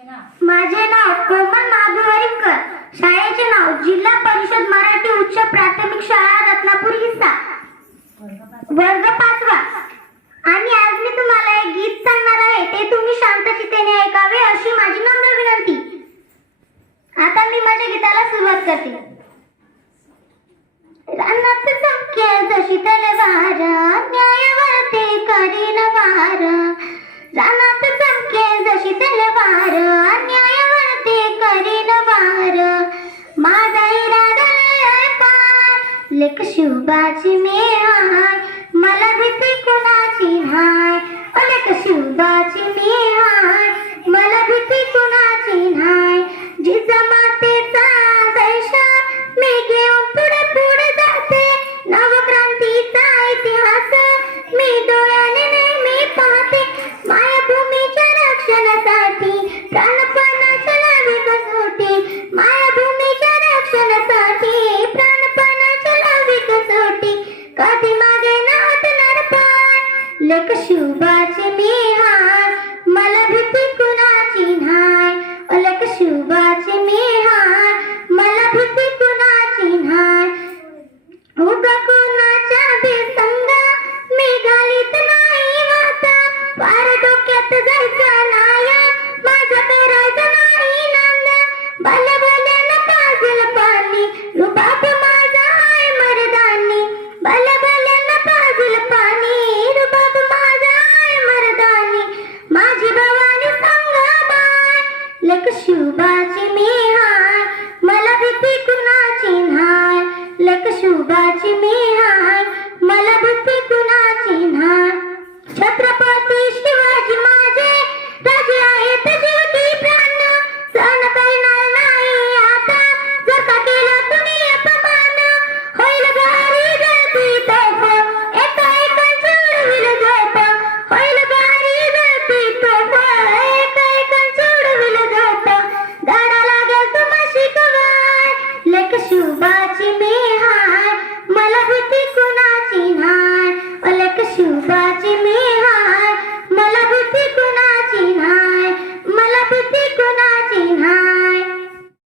माझे नाव कोमल महादेवरीकर शाळेचे नाव जिल्हा परिषद मराठी उच्च प्राथमिक शाळा रत्नापूर हिस्सा. वर्ग पाचवा. आणि आज मी तुम्हाला एक गीत सांगणार आहे. ते तुम्ही शांत चितेने ऐकावे अशी माझी नम्र विनंती. आता मी माझ्या गीताला सुरुवात करते. रानात चमके जशी तलवार न्यायावरती करीन वार. रानात पार लेख शिवबाची मी पाय लेख मी हाय मला भीती कुणाची नाय ओ लेख मी हाय मला भीती कुणाची नाय उगा लेक शिवबाची मी हाय मला भीती कुणाची नाय लक शुभाची मी हाय मला भीती शुभाची मेहार मला होती कुणाची नार अलक शुभा